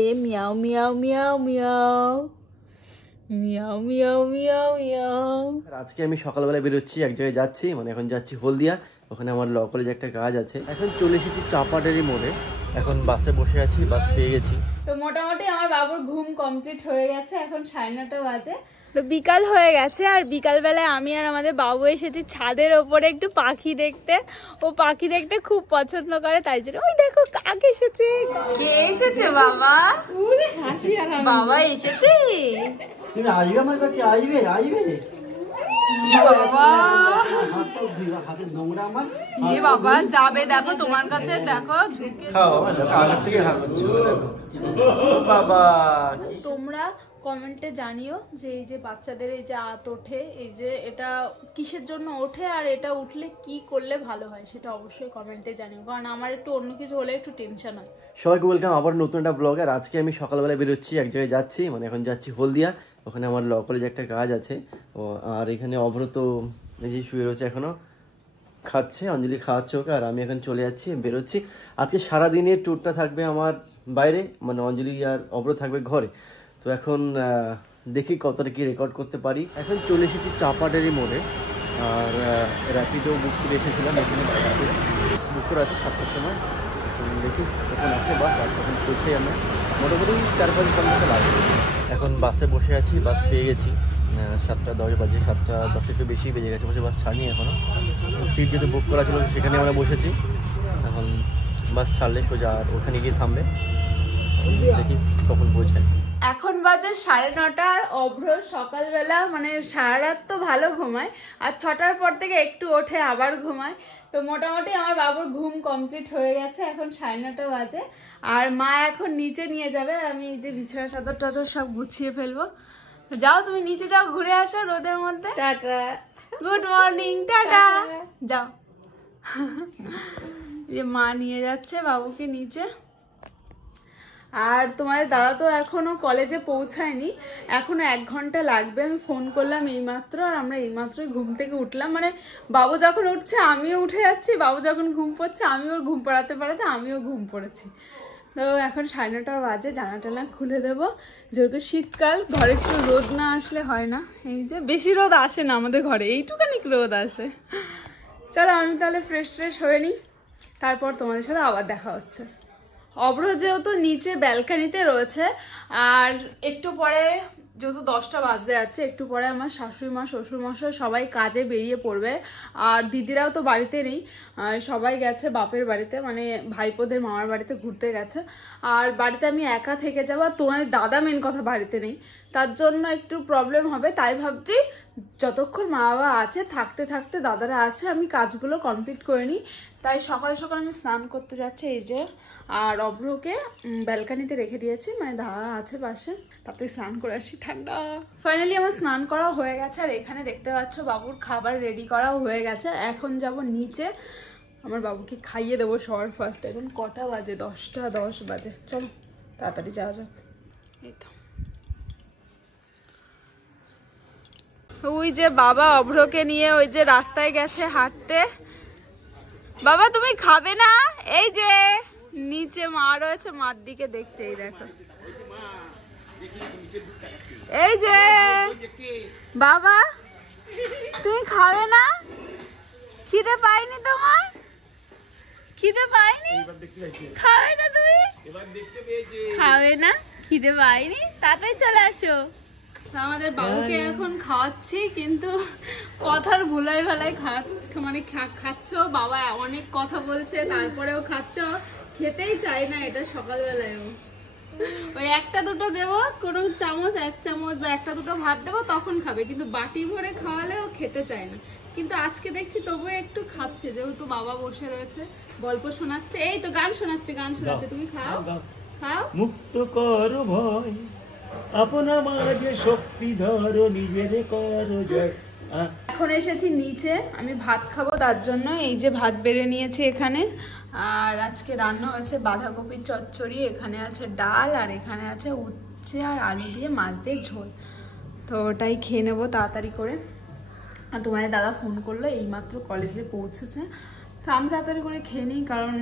এ মিয়াও মিয়াও মিয়াও মিয়াও মিয়াও মিয়াও মিয়াও মিয়াও। আজকে আমি সকালবেলা বেরোচ্ছি, এক জায়গায় যাচ্ছি, মানে এখন যাচ্ছি হলদিয়া। ওখানে আমার ল কলেজে একটা কাজ আছে। এখন চলে এসেছি চাপাডারি মোড়ে। এখন বাসে বসে আছি, বাস পেয়ে গেছি। তো মোটামুটি আমার বাবুর ঘুম কমপ্লিট হয়ে গেছে, এখন 9:30 বাজে। তো বিকাল হয়ে গেছে, আর বিকালবেলায় আমি আর আমাদের বাবু এসেছি ছাদের ওপরে একটু পাখি দেখতে। ও পাখি দেখতে খুব পছন্দ করে, তাই জন্য ওই দেখো কাক এসেছে। কে এসেছে বাবা? হাসি আর বাবা এসেছে। তুমি আসবে আমার কাছে? আসবে আসবে বাবা, বাবা যাবে, দেখো তোমার কাছে, দেখো বাবা। তোমরা কমেন্টে জানিও যে এই যে বাচ্চাদের এই যে আত ওঠে, এই যে এটা কিসের জন্য ওঠে, আর এটা উঠলে কি করলে ভালো হয় সেটা অবশ্যই কমেন্টে জানিও, কারণ আমার একটু অন্য কিছু হলে একটু টেনশন হয়। সবাইকে ওয়েলকাম আবার নতুন একটা ব্লগ। আর আজকে আমি সকালবেলা বেরোচ্ছি, এক জায়গায় যাচ্ছি, মানে এখন যাচ্ছি হলদিয়া। ওখানে আমার ল কলেজে একটা কাজ আছে। আর এখানে অভ্রত এই যে শুয়ে রয়েছে, এখনো খাচ্ছে, অঞ্জলি খাওয়াচ্ছে ওকে। আর আমি এখন চলে যাচ্ছি, বেরোচ্ছি। আজকে সারাদিনের ট্যুরটা থাকবে আমার বাইরে, মানে অঞ্জলি আর অভ্র থাকবে ঘরে। তো এখন দেখি কতটা কি রেকর্ড করতে পারি। এখন চলে এসেছি চাপাডারি মোড়ে। আর র্যাপিডো বুক করে এসেছিলাম, এখানে বুক করে আছে 7টার সময়। দেখি তখন আসে বাস, আর তখন পৌঁছে আমরা মোটামুটি 4-5 ঘন্টা লাগবে। এখন বাসে বসে আছি, বাস পেয়ে গেছি। 7:10 বাজে, 7:10 একটু বেশি বেজে গেছে, বসে বাস ছাড়িনি এখনও। সিট যেহেতু বুক করা ছিল সেখানে আমরা বসেছি। এখন বাস ছাড়লে সোজা আর ওখানে গিয়ে থামবে, দেখি কখন পৌঁছায়। এখন বাজে 9:30, আর অভ্র সকালবেলা মানে সারা রাত তো ভালো ঘুমায়, আর 6টার পর থেকে একটু ওঠে আবার ঘুমায়। তো মোটামুটি আমার বাবুর ঘুম কমপ্লিট হয়ে গেছে, এখন 9:30 বাজে। আর মা এখন নিচে নিয়ে যাবে, আর আমি এই যে বিছানা চাদর টাদর সব গুছিয়ে ফেলবো। যাও তুমি নিচে যাও, ঘুরে আসো রোদের মধ্যে। টাটা, গুড মর্নিং, টাটা, যাও। যে মা নিয়ে যাচ্ছে বাবুকে নিচে। আর তোমাদের দাদা তো এখনো কলেজে পৌঁছায়নি, এখনো 1 ঘন্টা লাগবে। আমি ফোন করলাম এইমাত্র, আর আমরা এইমাত্রই ঘুম থেকে উঠলাম। মানে বাবু যখন উঠছে আমিও উঠে যাচ্ছি, বাবু যখন ঘুম পড়ছে আমিও ঘুম পাড়াতে পারাতে আমিও ঘুম পড়েছি। তো এখন 9:30 বাজে, জানা টানা খুলে দেবো, যেহেতু শীতকাল, ঘরে একটু রোদ না আসলে হয় না। এই যে বেশি রোদ আসে না আমাদের ঘরে, এইটুখানি রোদ আসে। চলো আমি তাহলে ফ্রেশ হয়ে নিই, তারপর তোমাদের সাথে আবার দেখা হচ্ছে। অভ্র যেহেতু নিচে ব্যালকানিতে রয়েছে, আর একটু পরে যেহেতু 10টা বাজতে যাচ্ছে, একটু পরে আমার শাশুড়ি মা, শ্বশুর মশাই সবাই কাজে বেরিয়ে পড়বে। আর দিদিরাও তো বাড়িতে নেই, সবাই গেছে বাপের বাড়িতে, মানে ভাইপোদের মামার বাড়িতে ঘুরতে গেছে। আর বাড়িতে আমি একা থেকে যাবো, আর তোমার দাদা মেন কথা বাড়িতে নেই, তার জন্য একটু প্রবলেম হবে। তাই ভাবছি যতক্ষণ মা বাবা আছে, থাকতে থাকতে দাদারা আছে, আমি কাজগুলো কমপ্লিট করে নিই। তাই সকাল সকাল আমি স্নান করতে যাচ্ছি এই যে। আর অভ্রকে ব্যালকানিতে রেখে দিয়েছি, মানে দাদা আছে পাশে, তাতে স্নান করে আসি, ঠান্ডা। ফাইনালি আমার স্নান করা হয়ে গেছে, আর এখানে দেখতে পাচ্ছ বাবুর খাবার রেডি করাও হয়ে গেছে। এখন যাব নিচে, আমার বাবুকে খাইয়ে দেবো সবার ফার্স্ট। এখন কটা বাজে? 10:10 বাজে। চলো তাড়াতাড়ি যাওয়া যাক। এই তো ওই যে বাবা অভ্রকে নিয়ে ওই যে রাস্তায় গেছে হাঁটতে। বাবা তুমি খাবে না? এই যে নিচে মা রয়েছে, মার দিকে দেখছে, এই দেখো, এই যে বাবা তুমি খাবে না? খিদে পাইনি তোমার? খিদে পাইনি? খাবে না তুমি? খাবে না? খিদে পাইনি? তাড়াতাড়ি চলে আসো। আমাদের বাবুকে এখন খাওয়াচ্ছি, কিন্তু কথার ভুলাই ভালাই মানে খাচ্ছ। বাবা অনেক কথা বলছে, তারপরেও খাচ্ছ, খেতেই চাই না এটা সকালবেলায়ও। ওই 1-2 দেবো, কোনো চামচ 1 চামচ বা 1-2 ভাত দেবো, তখন খাবে, কিন্তু বাটি ভরে খাওয়ালেও খেতে চায় না। কিন্তু আজকে দেখছি তবুও একটু খাচ্ছে, যেহেতু বাবা বসে রয়েছে, গল্প শোনাচ্ছে। এই তো গান শোনাচ্ছে, তুমি খাও খাও। মুক্ত করো ভয়, আপনা মাঝে শক্তি ধরো, নিজেরে করো জয়। এখন এসেছি নিচে, আমি ভাত খাবো, তার জন্য এই যে ভাত বেড়ে নিয়েছি এখানে। আর আজকে রান্না হয়েছে বাঁধাকপির চচ্চড়ি, এখানে আছে ডাল, আর এখানে আছে উচ্ছে আর আলু দিয়ে মাছ দিয়ে ঝোল। তো ওটাই খেয়ে নেবো তাড়াতাড়ি করে। আর তোমার দাদা ফোন করলো, এইমাত্র কলেজে পৌঁছেছে, তো আমি তাড়াতাড়ি করে খেয়ে নিই, কারণ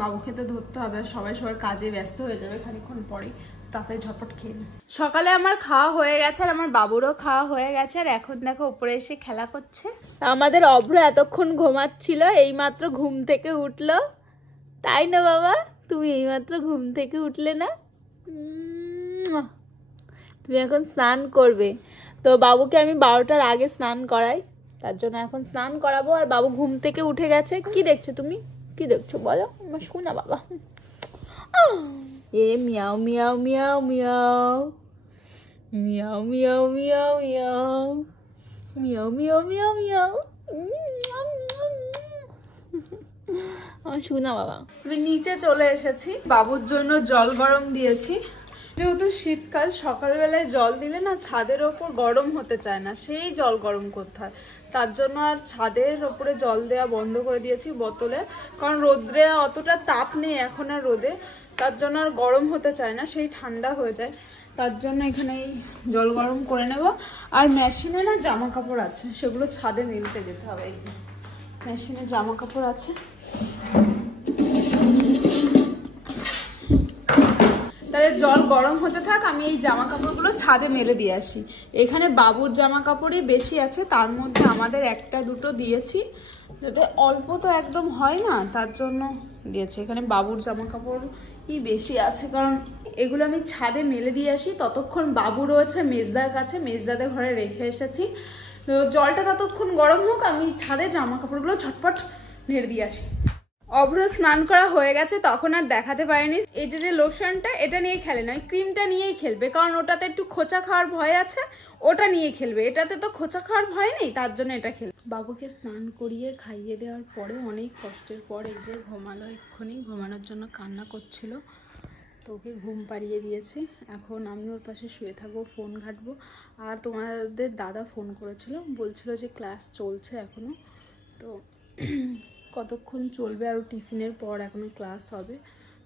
বাবু খেতে ধরতে হবে, সবাই সবার কাজে ব্যস্ত হয়ে যাবে খানিকক্ষণ পরেই, তাড়াতাড়ি ঝটপট খেয়ে নিই। সকালে আমার খাওয়া হয়ে গেছে আর আমার বাবুরও খাওয়া হয়ে গেছে, আর এখন দেখো উপরে এসে খেলা করছে। আমাদের অভ্র এতক্ষণ ঘুমাচ্ছিল, এইমাত্র ঘুম থেকে উঠলো, তাই না বাবা? তুমি এইমাত্র ঘুম থেকে উঠলে না? তুমি এখন স্নান করবে, তো বাবুকে আমি 12টার আগে স্নান করাই, তার জন্য এখন স্নান করাবো। আর বাবু ঘুম থেকে উঠে গেছে। কি দেখছো তুমি? কি দেখছো বলো? আমার শোনা বাবা। এ মিয়াও মিয়াও মিয়াও মিয়াও মিয়াও মিয়াও মিয়াও মিয়াও মিয়াও মিয়াও মিয়াও। আমার শোনা বাবা। আমি নিচে চলে এসেছি, বাবুর জন্য জল গরম দিয়েছি। যেহেতু শীতকাল, সকালবেলায় জল দিলে না ছাদের ওপর গরম হতে চায় না, সেই জল গরম করতে হয়, তার জন্য আর ছাদের ওপরে জল দেওয়া বন্ধ করে দিয়েছি বোতলে, কারণ রোদ্রে অতটা তাপ নেই এখন আর রোদে, তার জন্য আর গরম হতে চায় না, সেই ঠান্ডা হয়ে যায়, তার জন্য এখানে এই জল গরম করে নেব। আর মেশিনে না জামা কাপড় আছে, সেগুলো ছাদে মেলতে যেতে হবে। এই যে মেশিনে জামা কাপড় আছে, তাহলে জল গরম হতে থাক, আমি এই জামা কাপড়গুলো ছাদে মেলে দিয়ে আসি। এখানে বাবুর জামা কাপড়ই বেশি আছে, তার মধ্যে আমাদের একটা দুটো দিয়েছি, যাতে অল্প তো একদম হয় না, তার জন্য দিয়েছি। এখানে বাবুর জামা কাপড়ই বেশি আছে, কারণ এগুলো আমি ছাদে মেলে দিয়ে আসি, ততক্ষণ বাবু রয়েছে মেজদার কাছে, মেজদাদের ঘরে রেখে এসেছি, তো জলটা ততক্ষণ গরম হোক, আমি ছাদে জামা কাপড়গুলো ঝটপট মেলে দিয়ে আসি। অভ্র স্নান করা হয়ে গেছে, তখন আর দেখাতে পারিনি। এই যে লোশনটা, এটা নিয়ে খেলে না, ওই ক্রিমটা নিয়েই খেলবে, কারণ ওটাতে একটু খোঁচা খাওয়ার ভয় আছে, ওটা নিয়ে খেলবে। এটাতে তো খোঁচা খাওয়ার ভয় নেই, তার জন্য এটা খেলবে। বাবুকে স্নান করিয়ে খাইয়ে দেওয়ার পরে অনেক কষ্টের পর এই যে ঘুমালো, এক্ষুনি ঘুমানোর জন্য কান্না করছিল, তো ওকে ঘুম পাড়িয়ে দিয়েছি। এখন আমি ওর পাশে শুয়ে থাকবো, ফোন ঘাঁটবো। আর তোমাদের দাদা ফোন করেছিল, বলছিল যে ক্লাস চলছে এখনো, তো কতক্ষণ চলবে, আর টিফিনের পর এখনো ক্লাস হবে,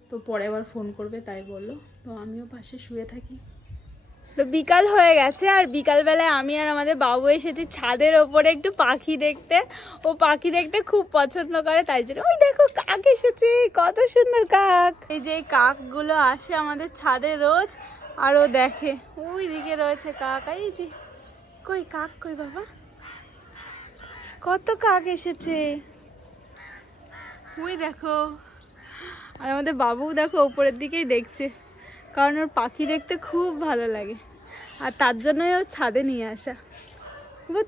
তো পরে আবার ফোন করবে তাই বললো, তো আমিও পাশে শুয়ে থাকি। তো বিকাল হয়ে গেছে, আর বিকালবেলায় আমি আর আমাদের বাবু এসেছি ছাদের ওপরে একটু পাখি দেখতে। ও পাখি দেখতে খুব পছন্দ করে, তাই জন্য ওই দেখো কাক এসেছে, কত সুন্দর কাক। এই যে কাকগুলো আসে আমাদের ছাদে রোজ, আর ও দেখে ওই দিকে রয়েছে কাক। এই যে কই কাক, কই বাবা, কত কাক এসেছে, ওই দেখো। আর আমাদের বাবু দেখো উপরের দিকেই দেখছে, কারণ ওর পাখি দেখতে খুব ভালো লাগে, আর তার জন্যই ওর ছাদে নিয়ে আসা।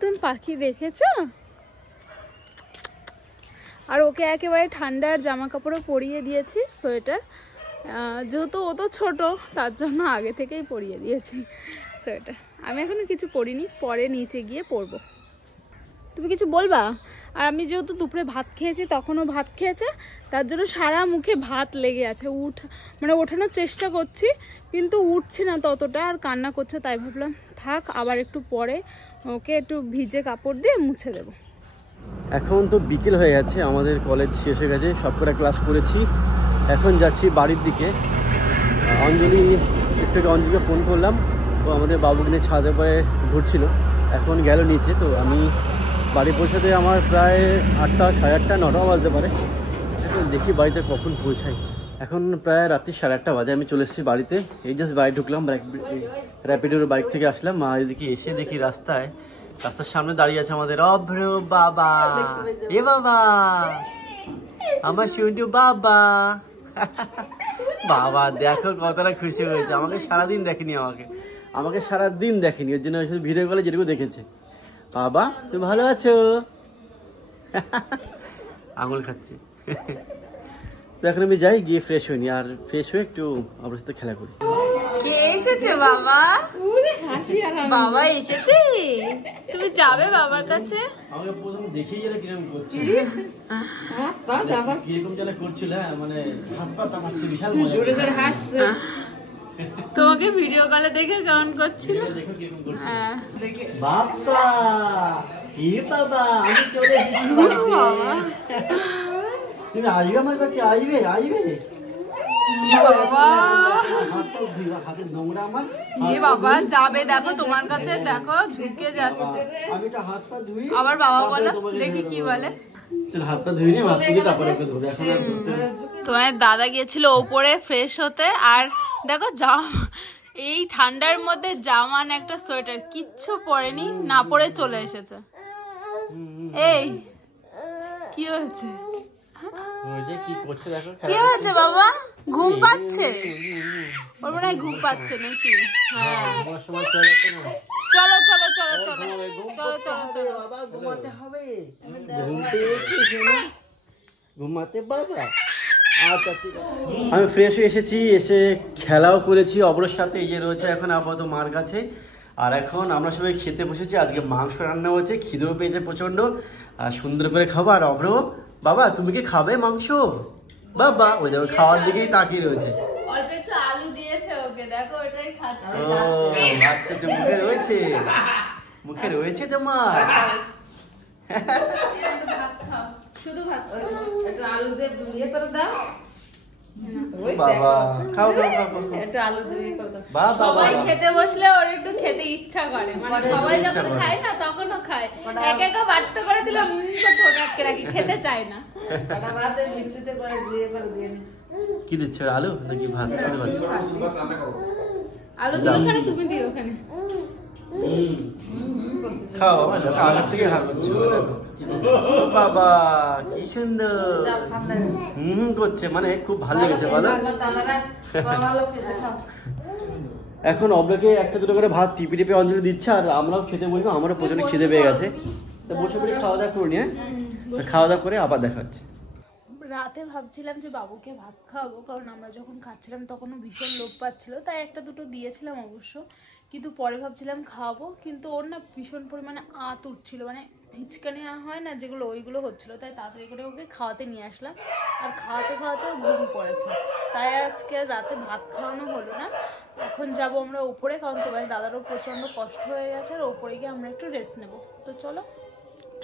তুমি পাখি দেখেছো? আর ওকে একেবারে ঠান্ডার জামা কাপড়ও পরিয়ে দিয়েছি, সোয়েটার, যেহেতু ও তো ছোট, তার জন্য আগে থেকেই পরিয়ে দিয়েছি সোয়েটার। আমি এখনো কিছু পরিনি, পরে নিচে গিয়ে পরবো। তুমি কিছু বলবা? আর আমি যেহেতু দুপুরে ভাত খেয়েছি, তখনও ভাত খেয়েছে, তার জন্য সারা মুখে ভাত লেগে আছে। মানে ওঠানোর চেষ্টা করছি, কিন্তু উঠছে না ততটা, আর কান্না করছে, তাই ভাবলাম থাক, আবার একটু পরে ওকে একটু ভিজে কাপড় দিয়ে মুছে দেবো। এখন তো বিকেল হয়ে গেছে, আমাদের কলেজ শেষ হয়ে গেছে, সবকটা ক্লাস করেছি, এখন যাচ্ছি বাড়ির দিকে। অঞ্জলি একটু অঞ্জলিকে ফোন করলাম, তো আমাদের বাবুকে নিয়ে ছাদে পরে ঘুরছিল, এখন গেল নিচে। তো আমি বাড়ি পৌঁছাতে আমার প্রায় 8টা, সাড়ে 8টা, 9টাও বাজতে পারে, দেখি বাড়িতে কখন পৌঁছাই। এখন প্রায় রাত্রি 8:30 বাজে, আমি চলে এসেছি বাড়িতে। এই জাস্ট বাড়ি ঢুকলাম, র্যাপিডোর বাইক থেকে আসলাম, মা এদিকে এসে দেখি রাস্তার সামনে দাঁড়িয়ে আছে আমাদের অভ্র বাবা। এ বাবা, আমার শুনটু বাবা। বাবা দেখো কতটা খুশি হয়েছে, আমাকে সারাদিন দেখেনি, আমাকে সারাদিন দেখেনি, ওর জন্য ভিডিও কলে যেটুকু দেখেছে। বাবা তুমি ভালো আছো? আঙুল খাচ্ছে। তো এখন আমি যাই, গিয়ে ফ্রেশ হইনি, আর ফ্রেশ হয়ে একটু আমার সাথে খেলা করি। কে এসেছে বাবা? বাবা এসেছে, তুমি যাবে বাবার কাছে? আমাকে প্রথম দেখেই গেলে কিরকম করছিল, কিরকম যেন করছিল, মানে হাত পা তাকাচ্ছে, বিশাল মজা হাসছে। তোমাকে ভিডিও কলে দেখে কেমন করছিল? দেখো কিরকম করছিল। বাবা, এ বাবা, আমি চলে এসেছি। তুমি আসবে আমার কাছে? আসবে বাবা, হাতে নোংরা আমার। বাবা যাবে, দেখো তোমার কাছে, দেখো ঝুঁকে যাচ্ছে। আমি তো হাত পা ধুই। আবার বাবা বলো, দেখি কি বলে। চল হাত পা ধুয়ে নি, হাত ধুয়ে তারপরে একটু ধোবে, এখন আর ধুতে হবে না। তোমার দাদা গিয়েছিল ওপরে ফ্রেশ হতে, আর দেখো জামা, এই ঠান্ডার মধ্যে জামা না একটা সোয়েটার কিচ্ছু পরেনি, না পরে চলে এসেছে। এই কি হয়েছে, ওই যে কি করছে দেখো, কি হয়েছে বাবা? ঘুম পাচ্ছে? ওর মনে হয় ঘুম পাচ্ছে নাকি? হ্যাঁ, আমার সময় চলে যাচ্ছে না। চলো চলো চলো চলো চলো চলো চলো। বাবা ঘুমাতে হবে, ঘুমতে এসেছে না, ঘুমাতে বাবা। আচ্ছা ঠিক আছে। আমি ফ্রেশ হয়ে এসেছি, এসে খেলাও করেছি অবরোর সাথে, এই যে রয়েছে এখন আপাতত মার কাছে। আর এখন আমরা সবাই খেতে বসেছি, আজকে মাংস রান্না হচ্ছে, খিদেও পেয়েছে প্রচন্ড, আর সুন্দর করে খাবো। আর অব্র, বাবা তুমি কি খাবে মাংস? বাবা ওই দেখো খাওয়ার দিকেই তাকিয়ে রয়েছে। অল্প একটু আলু দিয়েছে ওকে, দেখো ওটাই খাচ্ছে। ও আচ্ছা, তো মুখে রয়েছে, মুখে রয়েছে তোমার। ভাত খাও, শুধু ভাত খাও, একটু আলু দিয়ে ইয়ে করে দাও। বাবা খাও খাও খাও খাও। একটু আলু দিয়ে করে দাও। বাবা সবাই বাবা। খেতে বসলে ওর একটু খেতে ইচ্ছা করে, মানে সবাই যখন খায় না তখনও খায়, একা একা বাড়তে করে দিলে ঠোঁট আটকে রাখি, খেতে চায় না। কি দিচ্ছ, আলু নাকি ভাত? ছোট ভাত, আলু দিও ওখানে, তুমি দিও ওখানে। খাও বাবা, দেখো আগের থেকে হা করছে, দেখো ও বাবা কি সুন্দর করছে, মানে খুব ভালো লেগেছে বলো। এখন অব্রকে একটা দুটো করে ভাত টিপে টিপে অঞ্জলি দিচ্ছে, আর আমরাও খেতে বলবো, আমারও প্রচন্ড খিদে পেয়ে গেছে। তো বসে পড়ে খাওয়া দাওয়া করে নিয়ে, খাওয়া দাওয়া করে আবার দেখা হচ্ছে। রাতে ভাবছিলাম যে বাবুকে ভাত খাওয়াবো, কারণ আমরা যখন খাচ্ছিলাম তখনও ভীষণ লোভ পাচ্ছিল, তাই একটা দুটো দিয়েছিলাম অবশ্য, কিন্তু পরে ভাবছিলাম খাওয়াবো, কিন্তু ওর না ভীষণ পরিমাণে আঁত উঠছিল, মানে হিচকানি হয় না যেগুলো, ওইগুলো হচ্ছিলো, তাই তাড়াতাড়ি করে ওকে খাওয়াতে নিয়ে আসলাম। আর খাওয়াতে খাওয়াতে ঘুম পড়েছে, তাই আজকে আর রাতে ভাত খাওয়ানো হলো না। এখন যাব আমরা উপরে, কারণ তোমার দাদারও প্রচণ্ড কষ্ট হয়ে গেছে, আর ওপরে গিয়ে আমরা একটু রেস্ট নেবো। তো চলো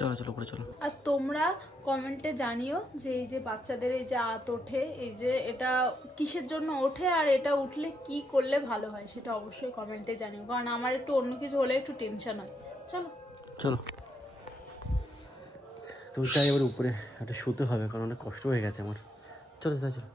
চলো চলো উপরে চলো। আর তোমরা কমেন্টে জানিও যে এই যে বাচ্চাদের এই যে আঁত ওঠে, এই যে এটা কিসের জন্য ওঠে, আর এটা উঠলে কি করলে ভালো হয়, সেটা অবশ্যই কমেন্টে জানিও, কারণ আমার একটু অন্য কিছু হলে একটু টেনশন হয়। চলো চলো, তো চাই এবার উপরে একটা শুতে হবে, কারণ অনেক কষ্ট হয়ে গেছে আমার। চলো চলো চলো।